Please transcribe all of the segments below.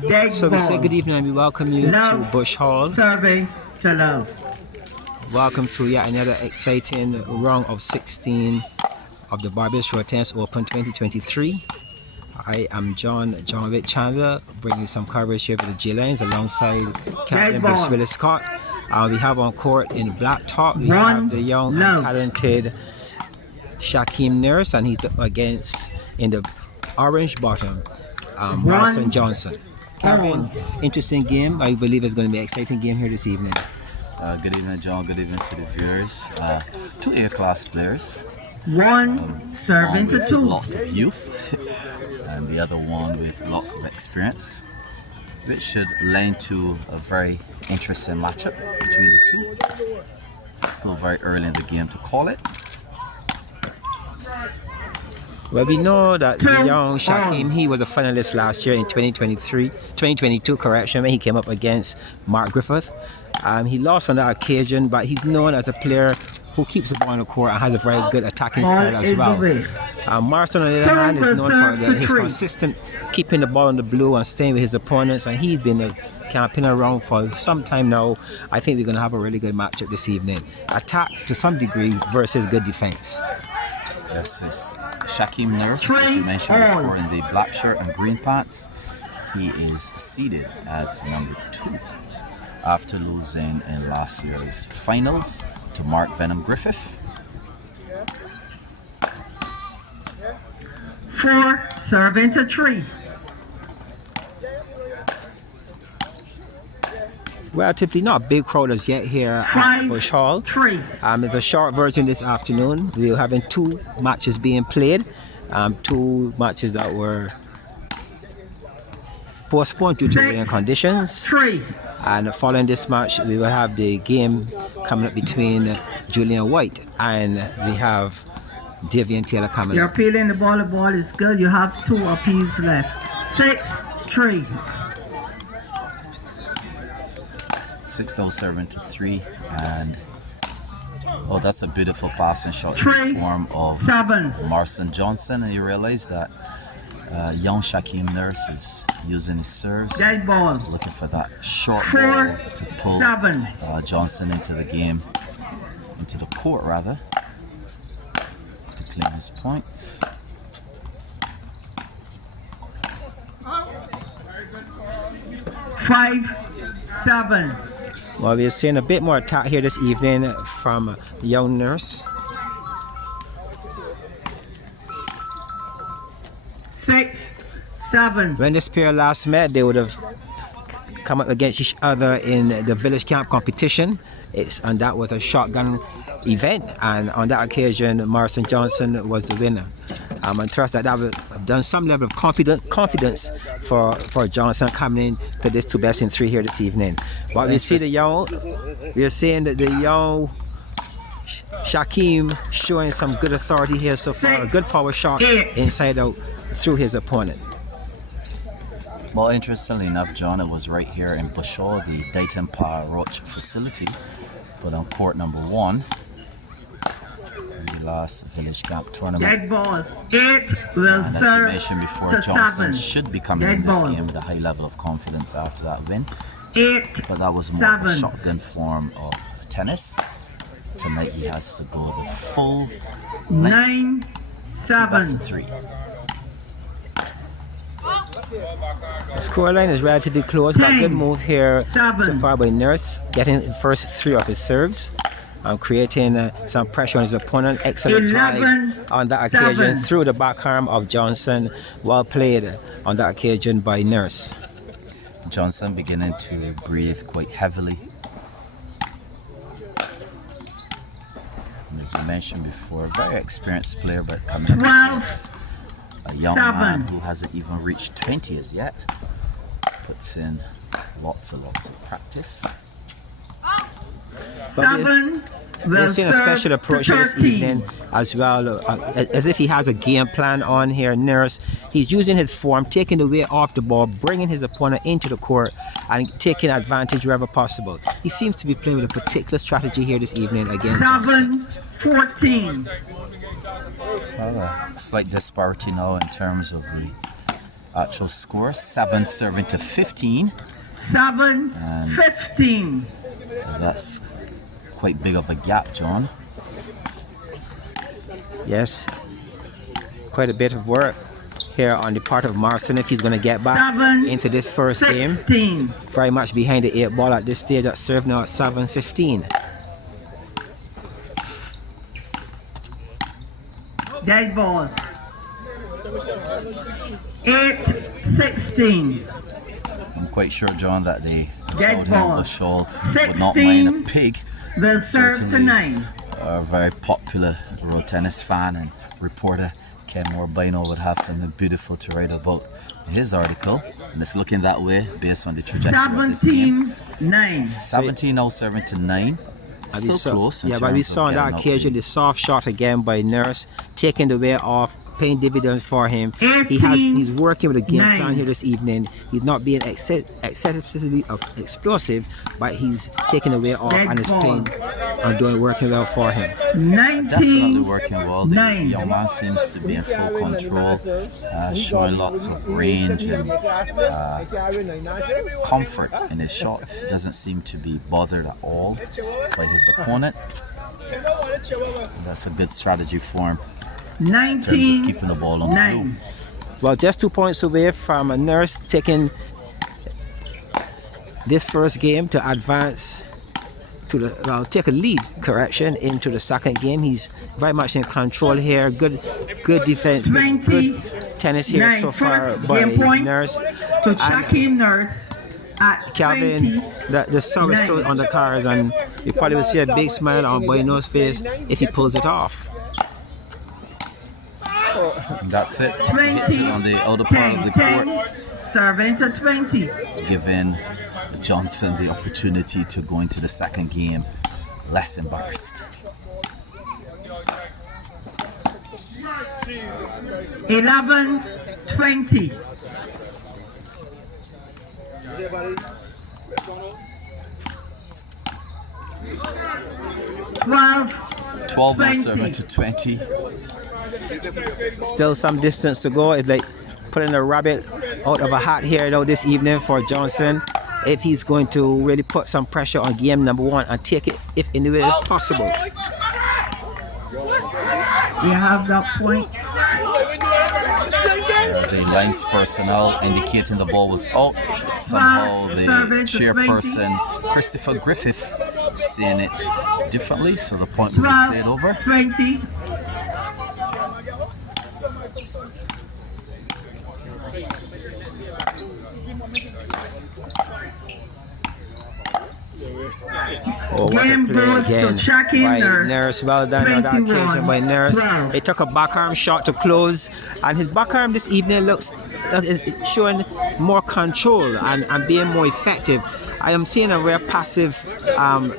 Dead So we say ball. good evening and we welcome you Love. to Bush Hall. Survey to love. Welcome to yet another exciting round of 16 of the Barbados Shore Tennis Open 2023. I am John Wick Chandler, bringing you some coverage here for the J Lions alongside Captain Bruce Willis Scott. We have on court in black top, we have the young and talented Shakeem Nurse, and he's up against in the orange bottom, Marson Johnson. Kevin, interesting game. I believe it's going to be an exciting game here this evening. Good evening, John. Good evening to the viewers. Two A-class players. One serving with to two. Lots of youth, and the other one with lots of experience. Which should lend to a very interesting matchup between the two. It's still very early in the game to call it. Well, we know that the young Shakeem, he was a finalist last year in 2022, when he came up against Mark Griffith. He lost on that occasion, but he's known as a player who keeps the ball on the court and has a very good attacking style as well. Marson, on the other hand, is known for his consistent keeping the ball on the blue and staying with his opponents, and he's been camping around for some time now. I think we're going to have a really good matchup this evening. Attack to some degree versus good defense. Yes, it's Shakeem Nurse, as you mentioned before, in the black shirt and green pants. He is seeded as number 2 after losing in last year's finals to Mark Venom Griffith. 4 serving to 3. Relatively not a big crowd as yet here at Bush Hall. It's a short version this afternoon. We're having 2 matches being played. 2 matches that were postponed due to rain conditions. And following this match, we will have the game coming up between Julian White and we have Davian Taylor coming You're up. feeling the ball is good. You have 2 apiece left. 6-3. 6-0 serving to 3, and that's a beautiful passing shot in the form of Marson Johnson, and you realize that young Shakeem Nurse is using his serves, looking for that short ball to pull Johnson into the game, into the court rather, to claim his points. Five, 7. Well, we're seeing a bit more attack here this evening from the young Nurse. 6, 7. When this pair last met, they would have come up against each other in the village camp competition. And that was a shotgun event, and on that occasion, Marson Johnson was the winner. I trust that will have done some level of confidence for Johnson coming in to this 2 best in 3 here this evening. But we are seeing that the young Shakeem showing some good authority here so far. A good power shot inside out through his opponent. Well, interestingly enough, John, it was right here in Bush Hall, the Dayton Power Roach facility, but on court number 1. The last village camp tournament. And as you mentioned before, Johnson should be coming in this game with a high level of confidence after that win. But that was more of a shotgun form of tennis. Tonight he has to go the full 9, 7. 3. The scoreline is relatively close, but good move here so far by Nurse, getting the first 3 of his serves. Creating some pressure on his opponent. Excellent drive on that occasion through the backarm of Johnson. Well played on that occasion by Nurse. Johnson beginning to breathe quite heavily. And as we mentioned before, a very experienced player, but coming up against a young man who hasn't even reached 20 as yet. Puts in lots of practice. We're seeing a special approach this evening as well, as if he has a game plan on here. Nurse, he's using his form, taking the weight off the ball, bringing his opponent into the court and taking advantage wherever possible. He seems to be playing with a particular strategy here this evening against 7-14. Well, a slight disparity now in terms of the Actual score 7 serving to 15. 7-15. That's quite big of a gap, John. Yes, quite a bit of work here on the part of Marson if he's going to get back into this first game. 16. Very much behind the 8 ball at this stage at serve now at 7-15. Dead ball. 8-16. I'm quite sure, John, that the Dead crowd here in ball. Bushall would not mind a 16. pig. The serve to Certainly 9. a very popular road tennis fan and reporter Ken Morbino would have something beautiful to write about in his article, and it's looking that way based on the trajectory of this game. 17-9. 17 now serving to 9. Still close. Yeah, but we saw on that occasion the soft shot again by Nurse, taking the way off, paying dividends for him. He's working with a game plan here this evening. He's not being excessively explosive, but he's taking the way off and is paying and working well for him. 19. Definitely working well. The 9. young man seems to be in full control, showing lots of range and comfort in his shots. Doesn't seem to be bothered at all by his opponent. That's a good strategy for him in terms of 19. keeping the ball on the blue. Well, just 2 points away from a Nurse taking this first game to advance to the take a lead into the second game. He's very much in control here. Good defense, good tennis here so far by Nurse. To Shakeem Nurse at Calvin, the song is still on the cards, and you probably will see a big smile on Boyno's face if he pulls it off. That's it. He hits it on the outer part of the court, serving to 20. giving Johnson the opportunity to go into the second game less embarrassed. 11-20. 12 now serving to 20. Still some distance to go. It's like putting a rabbit out of a hat here now this evening for Johnson, if he's going to really put some pressure on game number 1 and take it if in the way possible. We have that point. The lines personnel indicating the ball was out. Somehow the chairperson, Christopher Griffith, seeing it differently, so the point will be played over. 20. Oh, what a play again by Nurse. Well done on that occasion by Nurse. He took a backarm shot to close, and his backarm this evening looks showing more control and being more effective. I am seeing a very passive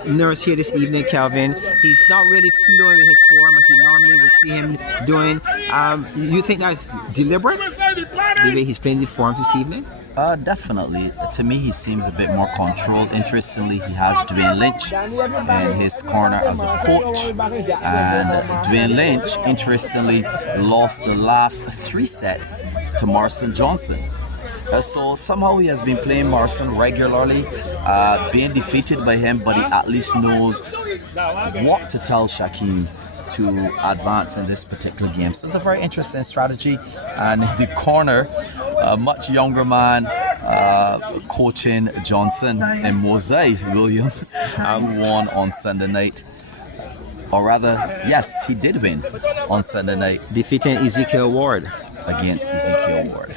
Nurse here this evening, Kelvin. He's not really flowing with his form as he normally would see him doing. You think that's deliberate, the way he's playing the forms this evening? Definitely. To me, he seems a bit more controlled. Interestingly, he has Dwayne Lynch in his corner as a coach. And Dwayne Lynch, interestingly, lost the last 3 sets to Marson Johnson. So somehow he has been playing Marson regularly, being defeated by him, but he at least knows what to tell Shakeem to advance in this particular game. So it's a very interesting strategy. And in the corner, a much younger man coaching Johnson and Mose Williams, who won on Sunday night. Or rather, yes, he did win on Sunday night, defeating Ezekiel Ward. Against Ezekiel Ward.